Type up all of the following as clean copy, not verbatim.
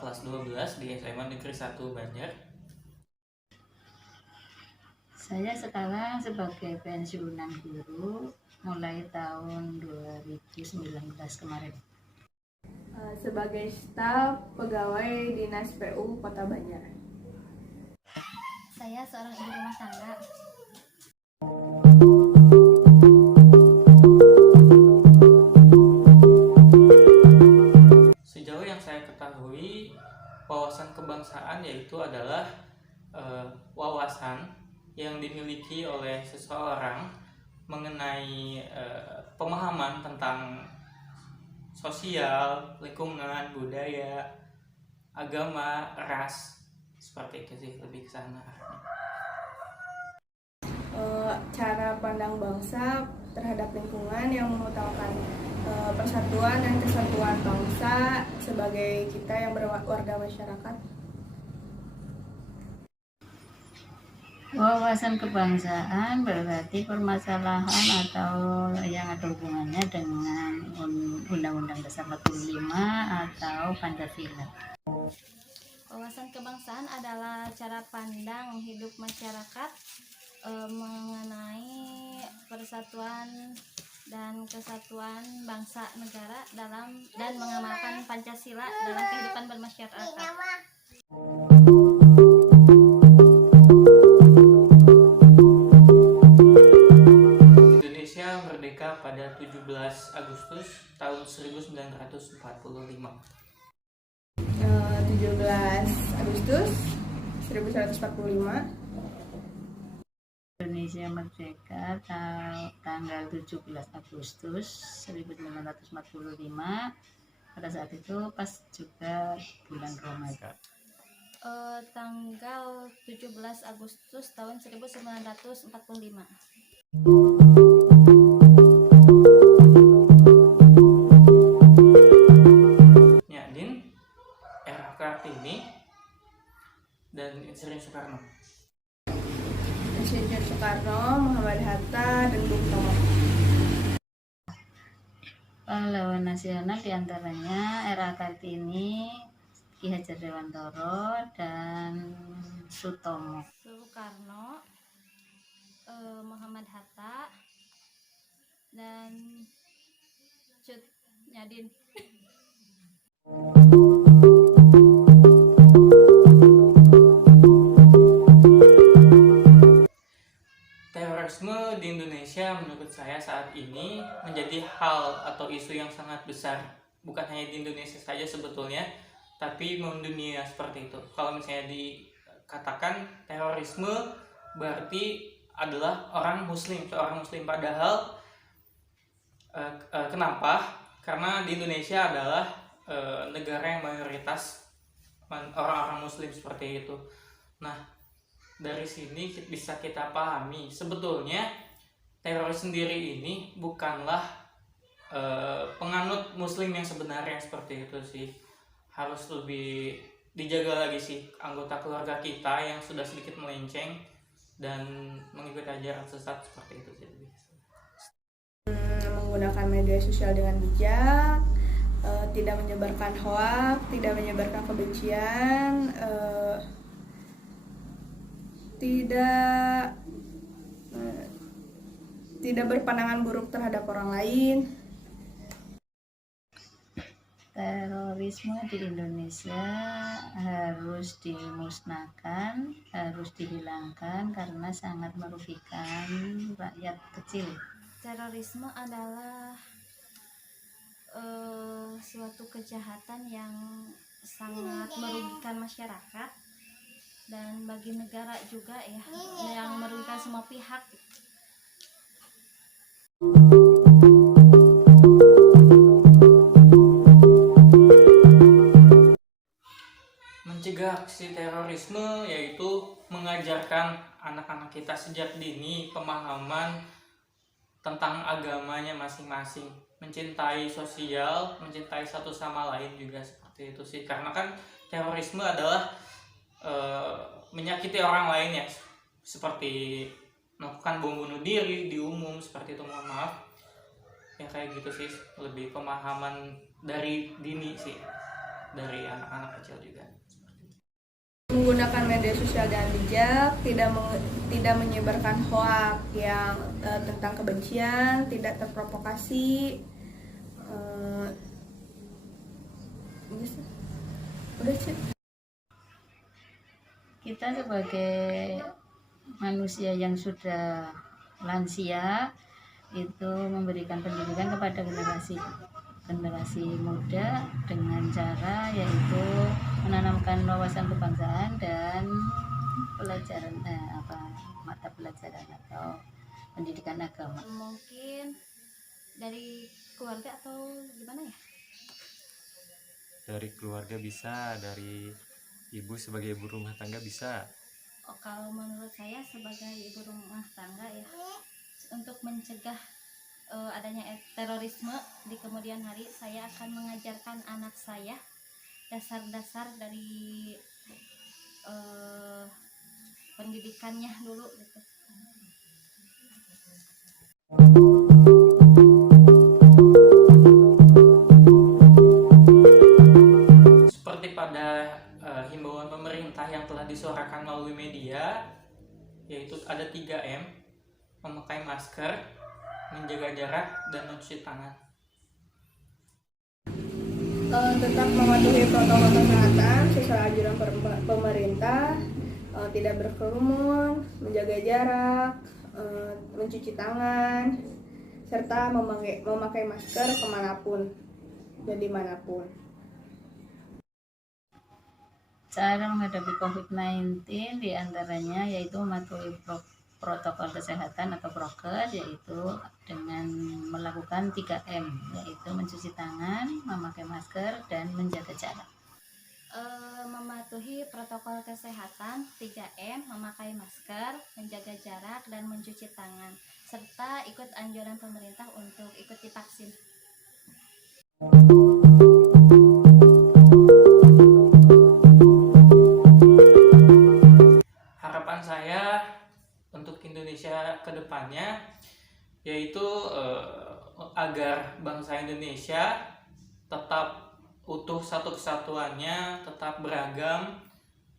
kelas 12 di SMA Negeri 1 Banjar. Saya sekarang sebagai pensiunan guru mulai tahun 2019 kemarin. Sebagai staf pegawai Dinas PU Kota Banjar. Saya seorang ibu rumah tangga. Sejauh yang saya ketahui, wawasan kebangsaan yaitu adalah wawasan yang dimiliki oleh seseorang mengenai pemahaman tentang sosial, lingkungan, budaya, agama, ras, seperti itu sih, lebih ke sana. Cara pandang bangsa terhadap lingkungan yang mengutamakan persatuan dan kesatuan bangsa sebagai kita yang berwarga masyarakat. Wawasan kebangsaan berarti permasalahan atau yang ada hubungannya dengan Undang-Undang Dasar 45 atau Pancasila. Wawasan kebangsaan adalah cara pandang hidup masyarakat mengenai persatuan dan kesatuan bangsa negara dan mengamalkan Pancasila dalam kehidupan bermasyarakat. Indonesia merdeka pada 17 Agustus tahun 1945. 17 Agustus 1945. Indonesia merdeka tanggal 17 Agustus 1945. Pada saat itu pas juga bulan Ramadan. Tanggal 17 Agustus tahun 1945. Ya, Din, era Kartini, dan Insinyur Soekarno. Insinyur Soekarno, Muhammad Hatta, dan Bung Tomo. Pahlawan nasional diantaranya era Kartini, Ki Hajar Dewantoro, dan Sutomo. Soekarno, Muhammad Hatta, dan Cut Nyadin. Terorisme di Indonesia menurut saya saat ini menjadi hal atau isu yang sangat besar. Bukan hanya di Indonesia saja sebetulnya, tapi mendunia seperti itu. Kalau misalnya dikatakan terorisme berarti adalah orang muslim, seorang muslim. Padahal kenapa? Karena di Indonesia adalah negara yang mayoritas orang-orang muslim seperti itu. Nah, dari sini bisa kita pahami sebetulnya teroris sendiri ini bukanlah penganut muslim yang sebenarnya seperti itu sih. Harus lebih dijaga lagi sih anggota keluarga kita yang sudah sedikit melenceng dan mengikuti ajaran sesat seperti itu sih. Menggunakan media sosial dengan bijak, tidak menyebarkan hoaks, tidak menyebarkan kebencian, tidak berpandangan buruk terhadap orang lain. Terorisme di Indonesia harus dimusnahkan, harus dihilangkan karena sangat merugikan rakyat kecil. Terorisme adalah suatu kejahatan yang sangat merugikan masyarakat dan bagi negara juga ya, yang merugikan semua pihak. Mencegah aksi terorisme yaitu mengajarkan anak-anak kita sejak dini pemahaman tentang agamanya masing-masing, mencintai sosial, mencintai satu sama lain juga seperti itu sih. Karena kan terorisme adalah menyakiti orang lain ya, seperti melakukan bom bunuh diri di umum seperti itu, mohon maaf ya, kayak gitu sih, lebih pemahaman dari dini sih. dari anak-anak kecil juga. Menggunakan media sosial dengan bijak, tidak menyebarkan hoak yang tentang kebencian, tidak terprovokasi. Udah sih. Kita sebagai manusia yang sudah lansia itu memberikan pendidikan kepada generasi muda dengan cara yaitu menanamkan wawasan kebangsaan dan pelajaran mata pelajaran atau pendidikan agama. Mungkin dari keluarga atau gimana ya? Dari keluarga bisa, dari ibu sebagai ibu rumah tangga bisa. Oh, kalau menurut saya sebagai ibu rumah tangga ya, untuk mencegah adanya terorisme di kemudian hari, saya akan mengajarkan anak saya dasar-dasar dari pendidikannya dulu gitu. Seperti pada himbauan pemerintah yang telah disuarakan melalui media, yaitu ada 3M, memakai masker, menjaga jarak, dan mencuci tangan. Tetap mematuhi protokol kesehatan sesuai anjuran pemerintah, tidak berkerumun, menjaga jarak, mencuci tangan, serta memakai masker kemanapun dan dimanapun. Cara menghadapi COVID-19 diantaranya yaitu mematuhi protokol kesehatan atau prokes, yaitu dengan melakukan 3M, yaitu mencuci tangan, memakai masker, dan menjaga jarak. Mematuhi protokol kesehatan 3M, memakai masker, menjaga jarak, dan mencuci tangan, serta ikut anjuran pemerintah untuk ikut divaksin. Harapan saya untuk Indonesia ke depannya yaitu agar bangsa Indonesia tetap utuh satu kesatuannya, tetap beragam,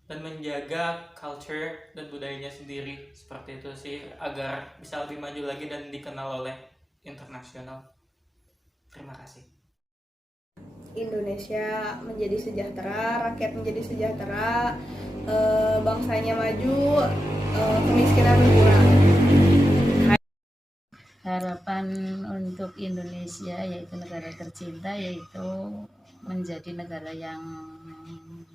dan menjaga culture dan budayanya sendiri. Seperti itu sih, agar bisa lebih maju lagi dan dikenal oleh internasional. Terima kasih. Indonesia menjadi sejahtera, rakyat menjadi sejahtera, bangsanya maju, kemiskinan berkurang. Harapan untuk Indonesia yaitu negara tercinta, yaitu menjadi negara yang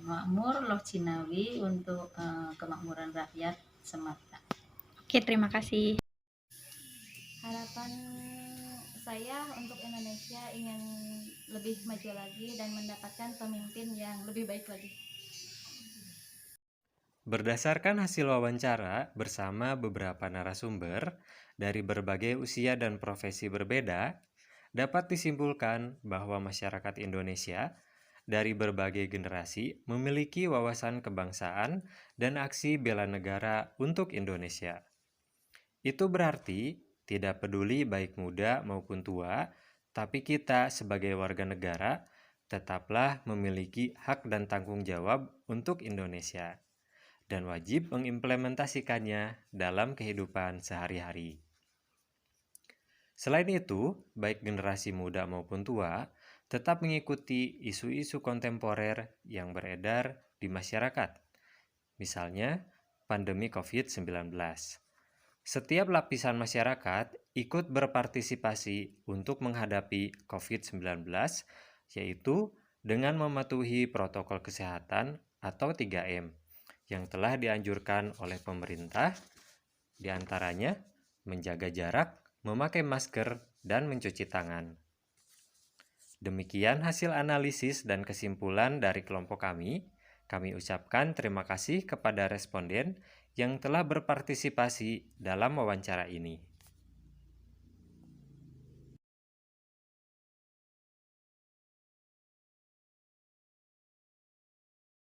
makmur, loh Cinawi, untuk kemakmuran rakyat semata. Oke, terima kasih. Harapan saya untuk Indonesia ingin lebih maju lagi dan mendapatkan pemimpin yang lebih baik lagi. Berdasarkan hasil wawancara bersama beberapa narasumber dari berbagai usia dan profesi berbeda, dapat disimpulkan bahwa masyarakat Indonesia dari berbagai generasi memiliki wawasan kebangsaan dan aksi bela negara untuk Indonesia. Itu berarti tidak peduli baik muda maupun tua, tapi kita sebagai warga negara tetaplah memiliki hak dan tanggung jawab untuk Indonesia dan wajib mengimplementasikannya dalam kehidupan sehari-hari. Selain itu, baik generasi muda maupun tua tetap mengikuti isu-isu kontemporer yang beredar di masyarakat. Misalnya, pandemi COVID-19. Setiap lapisan masyarakat ikut berpartisipasi untuk menghadapi COVID-19, yaitu dengan mematuhi protokol kesehatan atau 3M yang telah dianjurkan oleh pemerintah, diantaranya menjaga jarak, memakai masker, dan mencuci tangan. Demikian hasil analisis dan kesimpulan dari kelompok kami. Kami ucapkan terima kasih kepada responden yang telah berpartisipasi dalam wawancara ini.